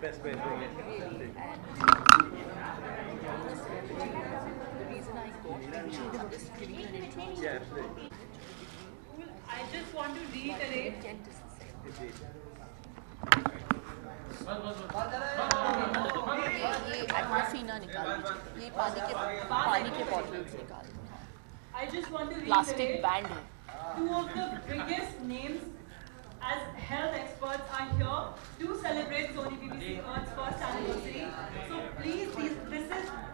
best way of doing it. Really. And the reason I got mentioned, I'm just giving you an intro. Yeah, absolutely. I just want to reiterate. Intent is the same. Indeed. ये एटमोफिना निकाल दीजिए, ये पानी के bottles निकाल दीजिए. I just want to plastic reiterate. Band है. Two of the biggest names as health experts are here to celebrate Sony BBC Earth's first anniversary. So please,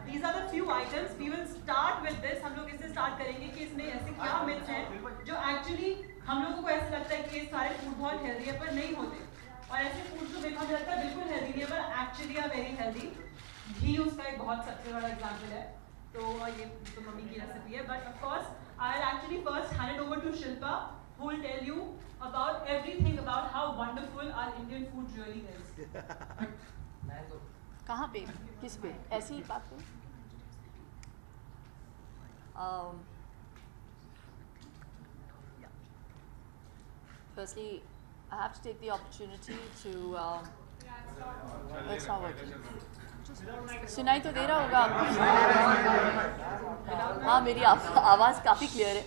these are the few items. We will start with this. हम लोग इससे start करेंगे कि इसमें ऐसे क्या myths हैं जो actually हम लोगों को ऐसा लगता है कि ये सारे food बहुत healthy है पर नहीं होते. और ऐसे फूड जो देखा जाता है बिल्कुल हेल्दी नहीं है पर एक्चुअली आर वेरी हेल्दी. घी उसका एक बहुत सबसे बड़ा एग्जांपल है. तो ये तो मम्मी की रेसिपी है. But of course I will actually first hand it over to Shilpa who will tell you about everything about how wonderful our Indian food really is. कहाँ पे, किस पे, ऐसी ही बात पे. Firstly, I have to take the opportunity to. It's not working. सुनाई तो दे रहा होगा आपको? हाँ, मेरी आवाज़ काफ़ी क्लियर है.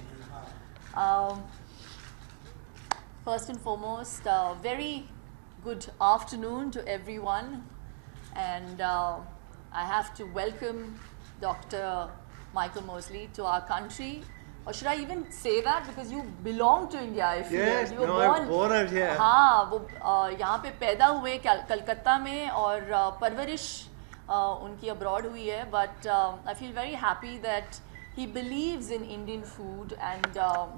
First and foremost, very good afternoon to everyone, and I have to welcome Dr. Michael Mosley to our country. Or should I even say that, because you belong to India? I feel Yes, you were no, born. I'm born out here. हाँ, वो यहाँ पे पैदा हुए कलकत्ता में और परवरिश उनकी abroad हुई है. But I feel very happy that he believes in Indian food and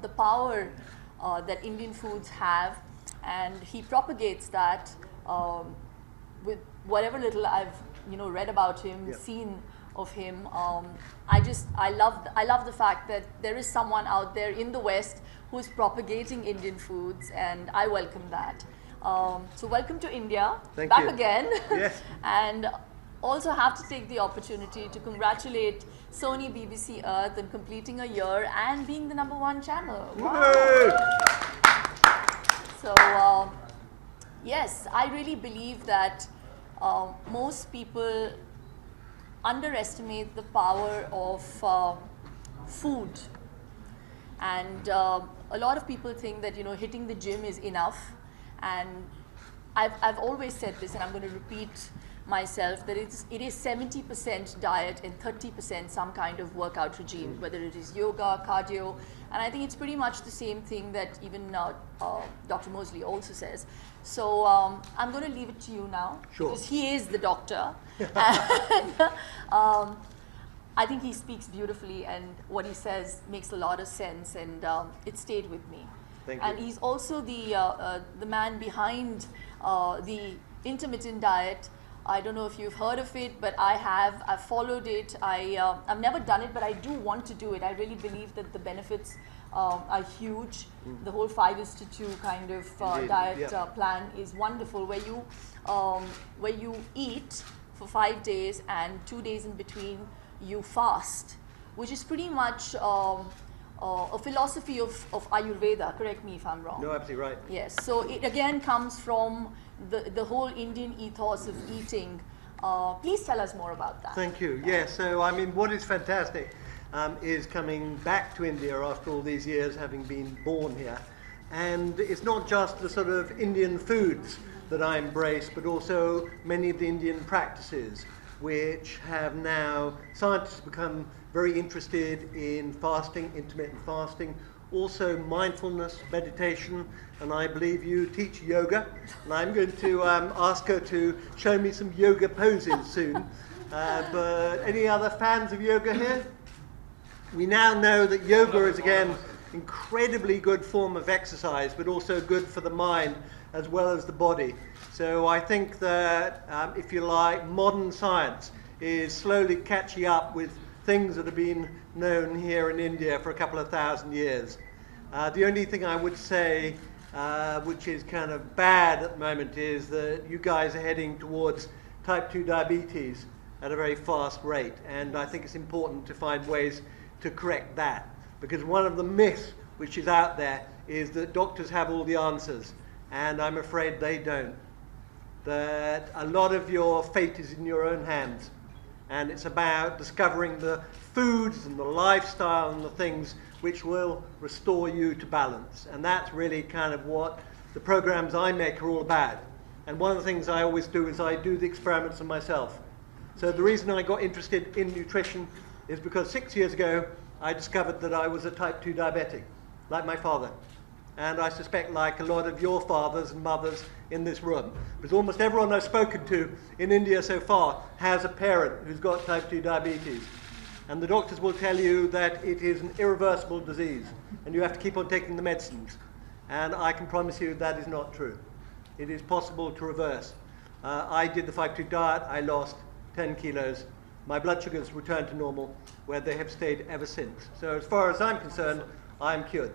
the power that Indian foods have, and he propagates that with whatever little I've read about him, Yeah. seen of him. I love the fact that there is someone out there in the West who is propagating Indian foods, and I welcome that. So welcome to India, Thank back you. again. Yes. And also have to take the opportunity to congratulate Sony BBC Earth on completing a year and being the #1 channel. Wow. Woo! So yes, I really believe that most people underestimate the power of food, and a lot of people think that hitting the gym is enough, and I've always said this, and I'm going to repeat myself, that it is 70% diet and 30% some kind of workout regime, whether it is yoga, cardio, and I think it's pretty much the same thing that even Dr. Mosley also says. So I'm going to leave it to you now, Sure. because he is the doctor. And I think he speaks beautifully, and what he says makes a lot of sense, and it stayed with me. Thank And you. he's also the man behind the intermittent diet. I don't know if you've heard of it, but I have. I've followed it. I've never done it, but I do want to do it. I really believe that the benefits are huge. The whole 5:2 kind of Indeed, diet yeah. plan is wonderful, where you eat for 5 days and 2 days in between you fast, which is pretty much a philosophy of Ayurveda. Correct me if I'm wrong. No, absolutely right. Yes, so it again comes from the whole Indian ethos of eating. Please tell us more about that. Thank you. Yes, so I mean, what is fantastic is coming back to India after all these years, having been born here. And it's not just the sort of Indian foods that I embrace, but also many of the Indian practices, which have now scientists become very interested in fasting, intermittent fasting, also mindfulness, meditation, and I believe you teach yoga, and I'm going to ask her to show me some yoga poses soon. But any other fans of yoga here? We now know that yoga is, again, incredibly good form of exercise, but also good for the mind as well as the body. So I think that, if you like, modern science is slowly catching up with things that have been known here in India for a couple of thousand years. The only thing I would say, which is kind of bad at the moment, is that you guys are heading towards type 2 diabetes at a very fast rate. And I think it's important to find ways to correct that. Because one of the myths which is out there is that doctors have all the answers. And I'm afraid they don't. that a lot of your fate is in your own hands. And it's about discovering the foods and the lifestyle and the things which will restore you to balance. And that's really kind of what the programs I make are all about. And one of the things I always do is I do the experiments on myself. So the reason I got interested in nutrition is because 6 years ago I discovered that I was a type 2 diabetic, like my father. And I suspect like a lot of your fathers and mothers in this room, because almost everyone I've spoken to in India so far has a parent who's got type 2 diabetes. And the doctors will tell you that it is an irreversible disease and you have to keep on taking the medicines. And I can promise you that is not true. It is possible to reverse. I did the 5-2 diet, I lost 10 kilos. My blood sugars returned to normal, where they have stayed ever since. So as far as I'm concerned, I'm cured.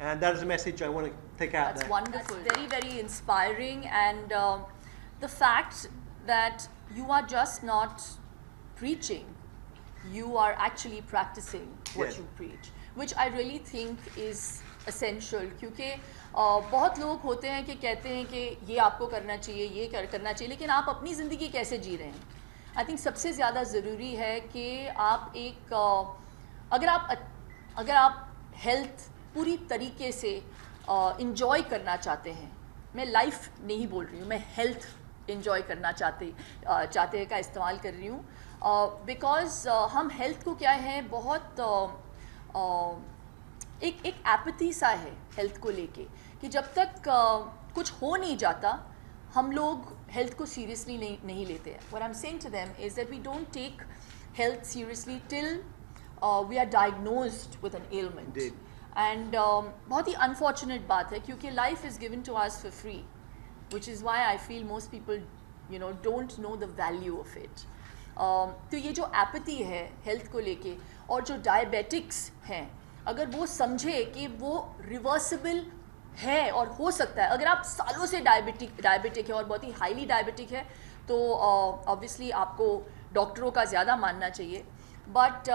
And that is a message I want to take out there. That's wonderful. Very, very inspiring. And the fact that you are just not preaching, you are actually practicing what Yes. you preach, which I really think is essential. क्योंकि बहुत लोग होते हैं कि कहते हैं कि ये आपको करना चाहिए, ये करना चाहिए, लेकिन आप अपनी ज़िंदगी कैसे जी रहे हैं? I think सबसे ज़्यादा ज़रूरी है कि आप एक अगर आप हेल्थ पूरी तरीके से इंजॉय करना चाहते हैं, मैं लाइफ नहीं बोल रही हूँ, मैं हेल्थ इंजॉय करना चाहते हैं का इस्तेमाल कर रही हूँ, बिकॉज हम हेल्थ को क्या है बहुत एक एपैथी सा है हेल्थ को लेके कि जब तक कुछ हो नहीं जाता हम लोग हेल्थ को सीरियसली नहीं लेते हैं. What I'm saying to them is that we don't take health seriously till we are diagnosed with an ailment. Indeed. And बहुत ही unfortunate बात है क्योंकि life is given to us for free, which is why I feel most people, don't know the value of it. तो ये जो apathy है health को लेके और जो diabetics हैं, अगर वो समझे कि वो reversible है और हो सकता है, अगर आप सालों से डायबिटिक है और बहुत ही हाईली डायबिटिक है तो ऑब्वियसली आपको डॉक्टरों का ज़्यादा मानना चाहिए. But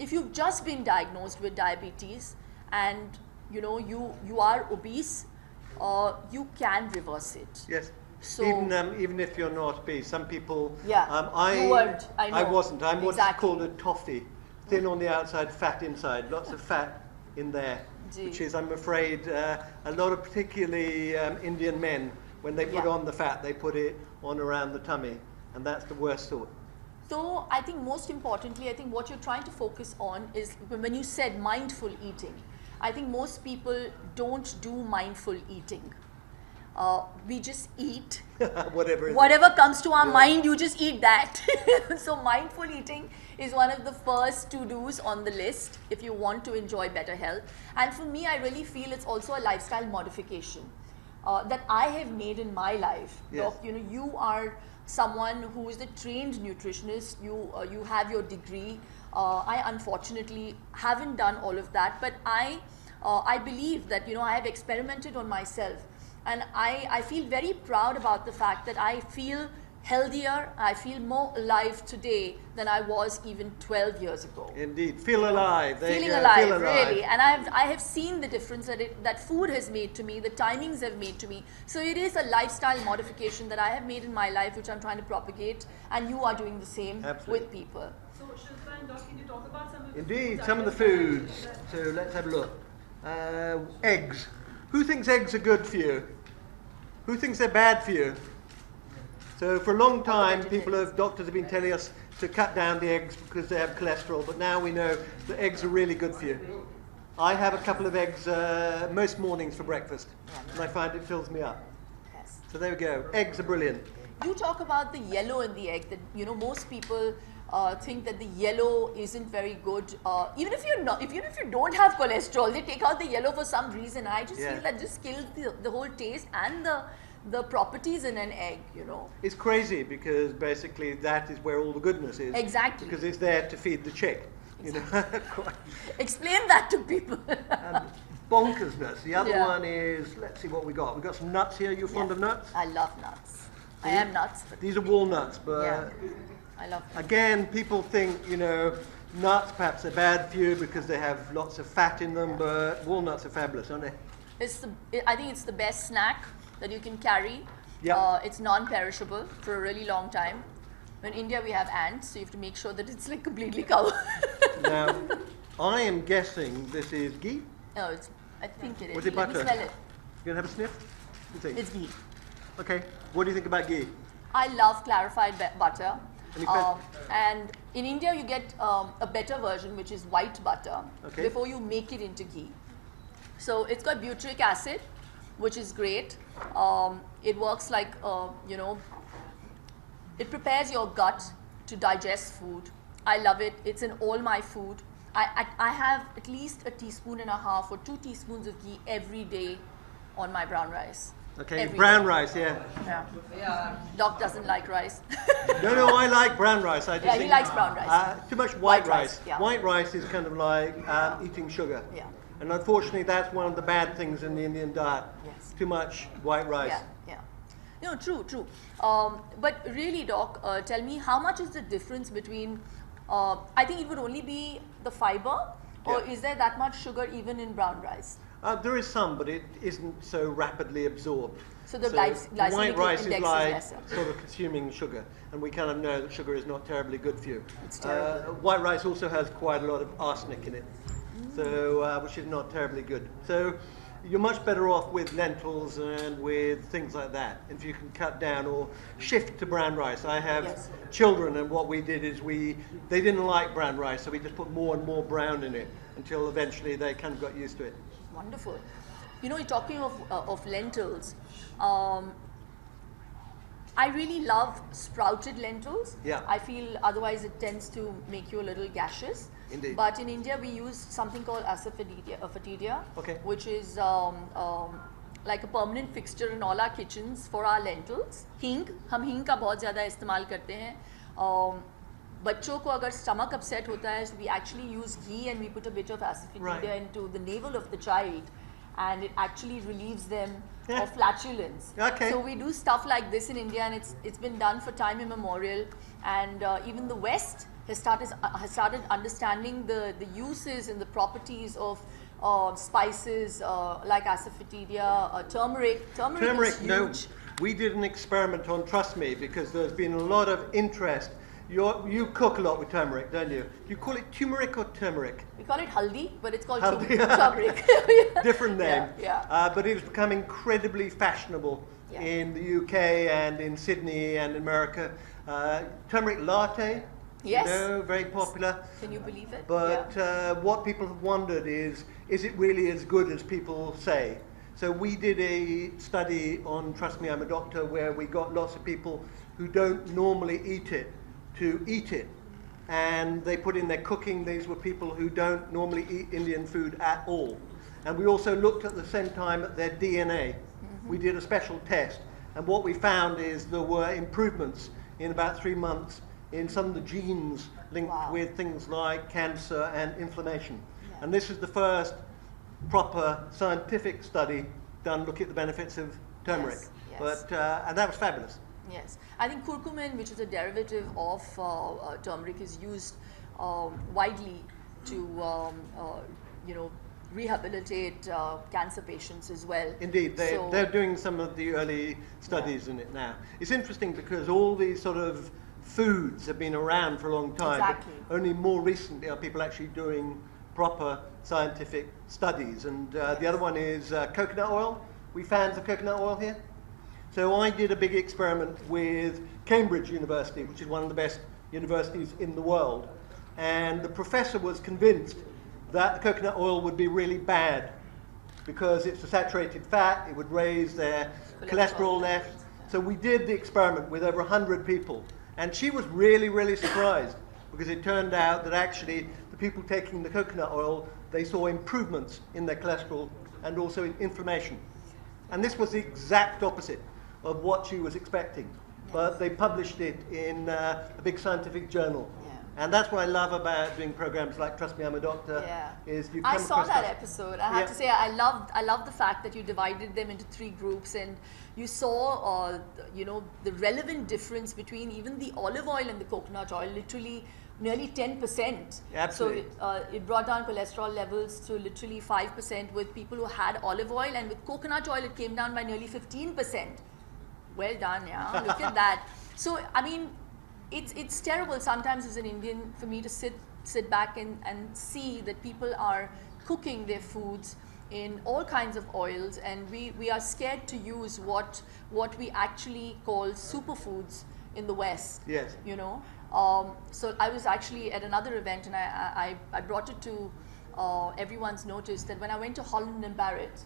if you just been diagnosed with diabetes and you are obese, you can reverse it. Yes. So even if you're not obese, some people. Yeah. You weren't. I know. I wasn't. I'm what's Exactly. called a toffee, thin on the outside, fat inside. Lots of fat in there, which is, I'm afraid, a lot of particularly Indian men, when they put on the fat, they put it on around the tummy, and that's the worst sort. So I think most importantly, I think what you're trying to focus on is when you said mindful eating. I think most people don't do mindful eating. We just eat. Whatever comes to our mind, you just eat that. So mindful eating is one of the first to-dos on the list if you want to enjoy better health. And for me, I really feel it's also a lifestyle modification that I have made in my life. Yes. Doc, you are someone who is a trained nutritionist. You have your degree. I unfortunately haven't done all of that, but I believe that I have experimented on myself, and I feel very proud about the fact that I feel healthier, I feel more alive today than I was even 12 years ago. Indeed, feel alive. Feeling alive, really. And I have seen the difference that food has made to me, the timings have made to me. So it is a lifestyle modification that I have made in my life, which I'm trying to propagate, and you are doing the same with people. So Shilpa and Doc, can you talk about some of the Indeed, foods some of the foods. So let's have a look. Eggs. Who thinks eggs are good for you? Who thinks they're bad for you? So for a long time, doctors have been telling us to cut down the eggs because they have cholesterol, but now we know that eggs are really good for you. I have a couple of eggs most mornings for breakfast, and I find it fills me up. Yes. So there we go. Eggs are brilliant. You talk about the yellow in the egg, that most people think that the yellow isn't very good. Even if you don't have cholesterol, they take out the yellow for some reason. I just feel that just kills the whole taste and the properties in an egg, It's crazy because basically that is where all the goodness is. Exactly. Because it's there to feed the chick. Explain that to people. Bonkersness. The other one is, let's see what we got. We've got some nuts here. You fond of nuts? I love nuts. I am nuts. These are walnuts, but I love nuts. Again, people think, nuts perhaps are bad for you because they have lots of fat in them, but walnuts are fabulous, aren't they? I think it's the best snack that you can carry. Yeah. It's non-perishable for a really long time. In India, we have ants, so you have to make sure that it's like completely covered. Now, I am guessing this is ghee. No, I think it is. Was it Let me butter? smell it. You gonna have a sniff? You think? It's ghee. Okay. What do you think about ghee? I love clarified butter. Any que- And in India, you get a better version, which is white butter, Okay. before you make it into ghee. So it's got butyric acid, which is great. It works like, you know, it prepares your gut to digest food. I love it. It's in all my food. I have at least 1.5 teaspoons or 2 teaspoons of ghee every day on my brown rice. Okay, Every brown day. rice, yeah. Yeah. Doc doesn't like rice. No, I like brown rice. I just Yeah, he think, likes brown rice. Too much white White rice. rice, yeah. White rice is kind of like eating sugar. Yeah. And unfortunately, that's one of the bad things in the Indian diet. Yes. Too much white rice. Yeah. No, true. But really, Doc, tell me, how much is the difference between, I think it would only be the fiber, or Yeah. is there that much sugar even in brown rice? There is some, but it isn't so rapidly absorbed. So the white glycemic rice index is is like lesser. sort of consuming sugar, and we kind of know that sugar is not terribly good for you. It's terrible. White rice also has quite a lot of arsenic in it, so which is not terribly good. So you're much better off with lentils and with things like that, if you can cut down or shift to brown rice. I have Yes. children, and what we did is they didn't like brown rice, so we just put more and more brown in it until eventually they kind of got used to it. Wonderful. You know, talking of lentils, I really love sprouted lentils. Yeah. I feel otherwise it tends to make you a little gaseous. Indeed. But in India, we use something called asafoetida, Okay. which is like a permanent fixture in all our kitchens for our lentils. Hing, हम हींग का बहुत ज़्यादा इस्तेमाल करते हैं. बच्चों को अगर stomach upset होता है, so we actually use ghee and we put a bit of asafoetida Right. into the navel of the child, and it actually relieves them Yeah. of flatulence. Okay. So we do stuff like this in India, and it's been done for time immemorial, and even the West has started understanding the uses and the properties of spices like asafoetida, turmeric. Turmeric is No, huge. we did an experiment on Trust Me because there's been a lot of interest. You cook a lot with turmeric, don't you? Do you call it turmeric or turmeric? We call it haldi, but it's called Haldi. turmeric. Different name. Yeah. But it has become incredibly fashionable Yeah. in the UK and in Sydney and in America. Turmeric latte, Yes. you know, very popular. Can you believe it? But what people have wondered is it really as good as people say? So we did a study on Trust Me, I'm a Doctor, where we got lots of people who don't normally eat it to eat it. And they put in their cooking. These were people who don't normally eat Indian food at all. And we also looked at the same time at their DNA. We did a special test. And what we found is there were improvements in about 3 months in some of the genes linked Wow. with things like cancer and inflammation. Yeah. And this is the first proper scientific study done looking at the benefits of turmeric. Yes, yes. But, and that was fabulous. Yes, I think curcumin, which is a derivative of turmeric, is used widely to, you know, rehabilitate cancer patients as well. Indeed, they're doing some of the early studies in it now. It's interesting because all these sort of foods have been around for a long time. Exactly. But only more recently are people actually doing proper scientific studies. And the other one is coconut oil. We fans of coconut oil here? So I did a big experiment with Cambridge University, which is one of the best universities in the world. And the professor was convinced that the coconut oil would be really bad because it's a saturated fat, it would raise their cholesterol levels. So we did the experiment with over 100 people. And she was really, really surprised because it turned out that actually the people taking the coconut oil, they saw improvements in their cholesterol and also in inflammation. And this was the exact opposite of what she was expecting. But they published it in a big scientific journal. Yeah. And that's what I love about doing programs like Trust Me, I'm a Doctor, Yeah. is you come I saw across that stuff. episode. I have Yeah. to say, I loved the fact that you divided them into 3 groups, and you saw, you know, the relevant difference between even the olive oil and the coconut oil, literally nearly 10%. Absolutely. So it brought down cholesterol levels to literally 5% with people who had olive oil, and with coconut oil it came down by nearly 15%. well done, yeah. Look at that. So, I mean, it's terrible sometimes as an Indian for me to sit back and see that people are cooking their foods in all kinds of oils, and we are scared to use what we actually call superfoods in the West. Yes. You know. So I was actually at another event, and I brought it to everyone's notice that when I went to Holland and Barrett,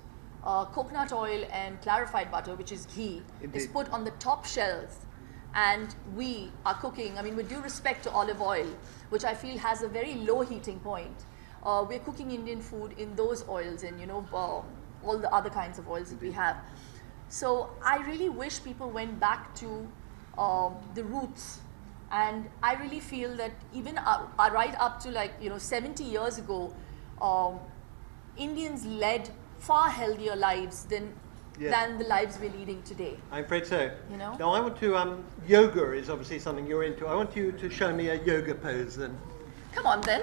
coconut oil and clarified butter, which is ghee, is put on the top shelf, and we are cooking, I mean, with due respect to olive oil, which I feel has a very low heating point, we're cooking Indian food in those oils and, you know, all the other kinds of oils that we have. So I really wish people went back to the roots, and I really feel that even right up to, like, you know, 70 years ago, Indians led far healthier lives than the lives we're leading today. I'm afraid so. You know? Now I want to, yoga is obviously something you're into. I want you to show me a yoga pose then. Come on then.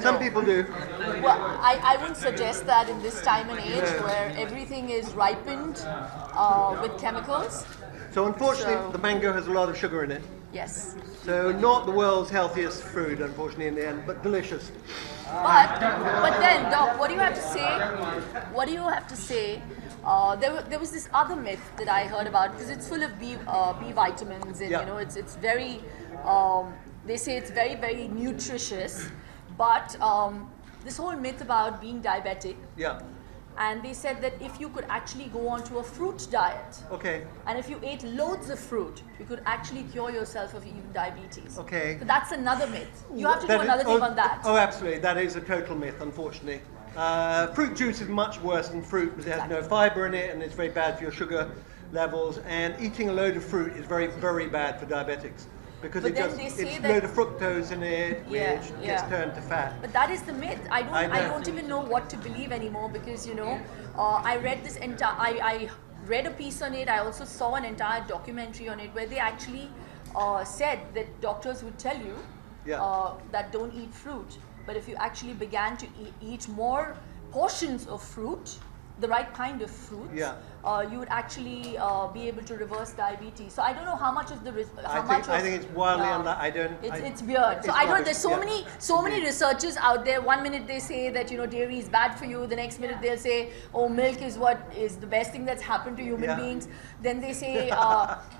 Some people do. Well, I wouldn't suggest that in this time and age where everything is ripened with chemicals. So unfortunately, the mango has a lot of sugar in it. Yes. So not the world's healthiest fruit, unfortunately, in the end, but delicious. But then, Doc, what do you have to say? What do you have to say? There was this other myth that I heard about, because it's full of B vitamins, and you know, it's very. They say it's very, very nutritious, but this whole myth about being diabetic. Yeah. And they said that if you could actually go onto a fruit diet, and if you ate loads of fruit, you could actually cure yourself of even diabetes. Okay. So that's another myth. You have to do another thing on that. Oh, absolutely. That is a total myth, unfortunately. Fruit juice is much worse than fruit because it has no fiber in it, and it's very bad for your sugar levels. And eating a load of fruit is very, very bad for diabetics. Because it's a load of fructose in it, which gets turned to fat. But that is the myth. I don't even know what to believe anymore, because, you know, I read this I read a piece on it. I also saw an entire documentary on it where they actually said that doctors would tell you that don't eat fruit. But if you actually began to eat more portions of fruit, the right kind of fruits, Yeah. you would actually be able to reverse diabetes. So I don't know how much of the I think it's wildly It's weird. So I don't. rubbish, There's so many researchers out there. One minute they say that dairy is bad for you. The next minute they'll say, oh, milk is what is the best thing that's happened to human beings. Then they say,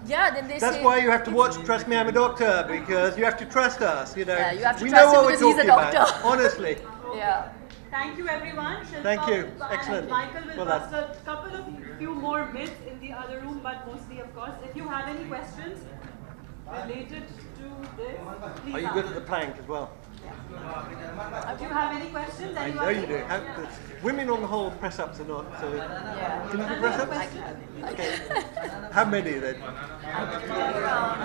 Then they say. That's why you have to watch Trust Me, I'm a Doctor, because you have to trust us. Yeah, you have to we trust know him what we're because he's a talking doctor. about. Honestly. Yeah. Thank you, everyone. Shilpa Thank you. and Excellent. Michael will Well bust a couple of few more myths in the other room, but mostly, of course. If you have any questions related to this, please Are you good at the plank as well? If you have any questions, I anyone? know you do. Women on the whole press-ups are not. So Yeah. can you do press-ups? Okay. How many then? Around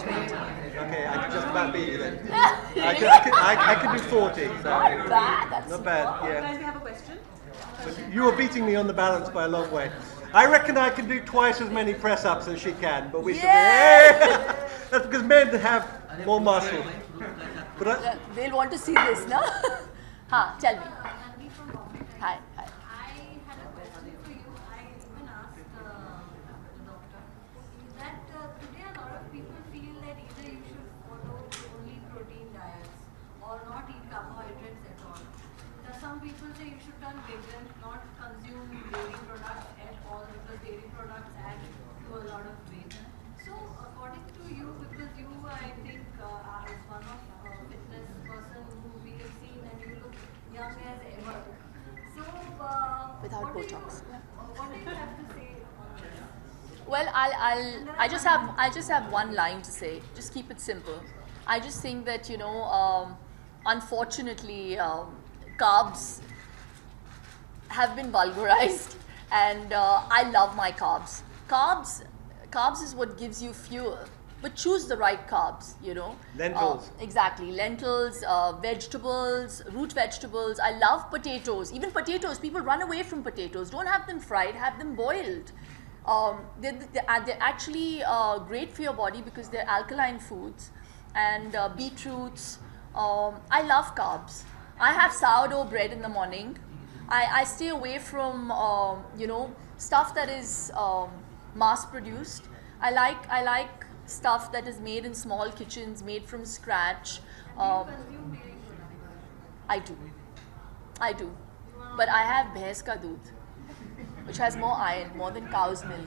20. Okay, I can just about beat you then. I Really? can do 40. So Not bad. That's not bad. Guys, Yeah. we have a question. But you are beating me on the balance by a long way. I reckon I can do twice as many press-ups as she can, but we should. Yeah. That's because men have more muscle. But They'll want to see this, no? Tell me. Hi. I had a question for you. I even asked the doctor that today a lot of people feel that either you should follow only protein diets or not eat carbohydrates at all. Some people say you should turn vegan, not consume dairy products at all because dairy products add to a lot of weight. So according to you, because you I think is one of fitness person who we have seen and you look young as ever. So Without what Botox. what do you have to say on this? Well, I just have one line to say. Just keep it simple. I just think that unfortunately, carbs have been vulgarized, and I love my carbs. Carbs is what gives you fuel. But choose the right carbs, Lentils. Exactly. Lentils, vegetables, root vegetables. I love potatoes. Even potatoes, people run away from potatoes. Don't have them fried, have them boiled. They're actually great for your body because they're alkaline foods. And beetroots. I love carbs. I have sourdough bread in the morning. I stay away from, stuff that is mass-produced. I like stuff that is made in small kitchens, made from scratch. I do. But I have bhais ka doodh, which has more iron, more than cow's milk.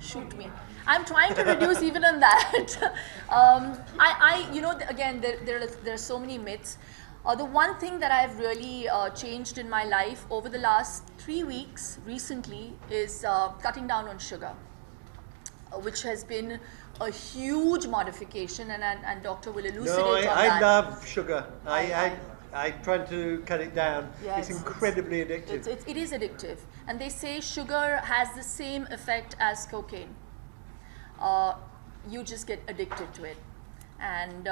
Shoot me. I'm trying to reduce even on that. Again, there are so many myths. The one thing that I've really changed in my life over the last 3 weeks recently is cutting down on sugar, which has been a huge modification, and Doctor will elucidate on that. I love sugar. I try to cut it down. Yes, it's incredibly addictive. It is addictive. And they say sugar has the same effect as cocaine. You just get addicted to it. And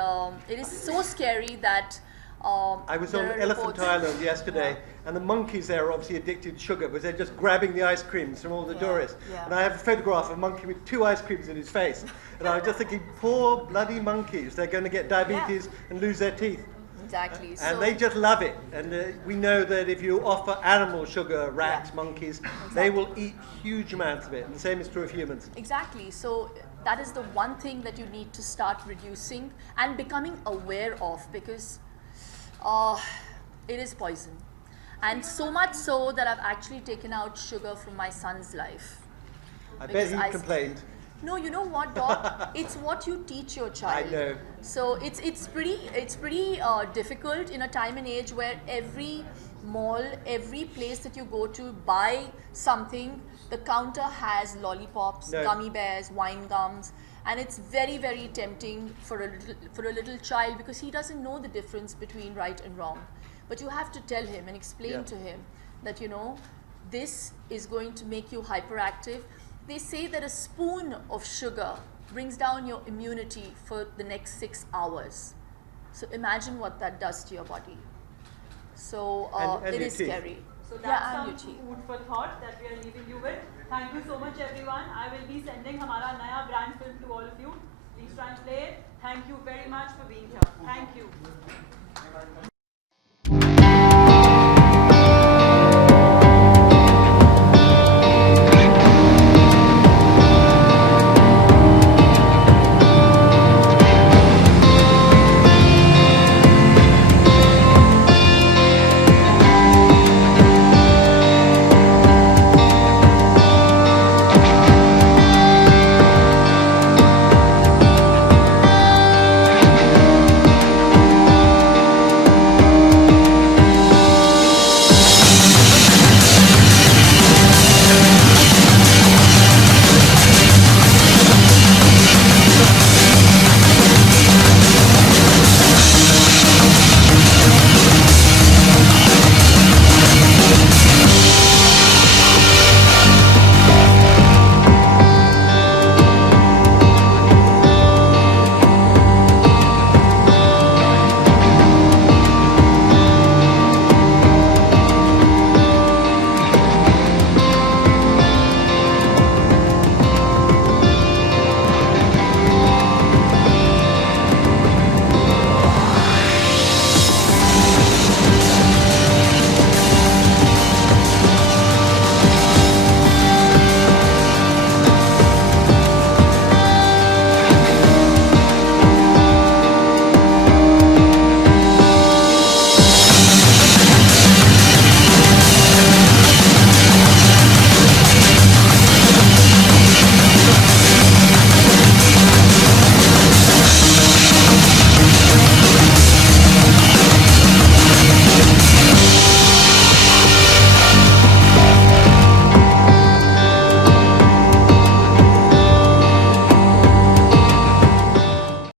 it is so scary that I was on Elephant Island yesterday, and the monkeys there are obviously addicted to sugar because they're just grabbing the ice creams from all the tourists. Yeah. And I have a photograph of a monkey with 2 ice creams in his face. And I was just thinking, poor bloody monkeys, they're going to get diabetes and lose their teeth. Exactly. And they just love it. And we know that if you offer animal sugar, rats, monkeys, they will eat huge amounts of it. And the same is true of humans. Exactly. So that is the one thing that you need to start reducing and becoming aware of, because it is poison. And so much so that I've actually taken out sugar from my son's life. I bet he complained. No, you know what, Doc? It's what you teach your child. I know. So it's pretty difficult in a time and age where every mall, every place that you go to buy something, the counter has lollipops, gummy bears, wine gums, and it's very, very tempting for a little child because he doesn't know the difference between right and wrong. But you have to tell him and explain to him that this is going to make you hyperactive. They say that a spoon of sugar brings down your immunity for the next 6 hours. So imagine what that does to your body. So and it is scary. So that's some food for thought that we are leaving you with. Thank you so much, everyone. I will be sending hamara naya brand film to all of you. Please try and play it. Thank you very much for being here. Thank you.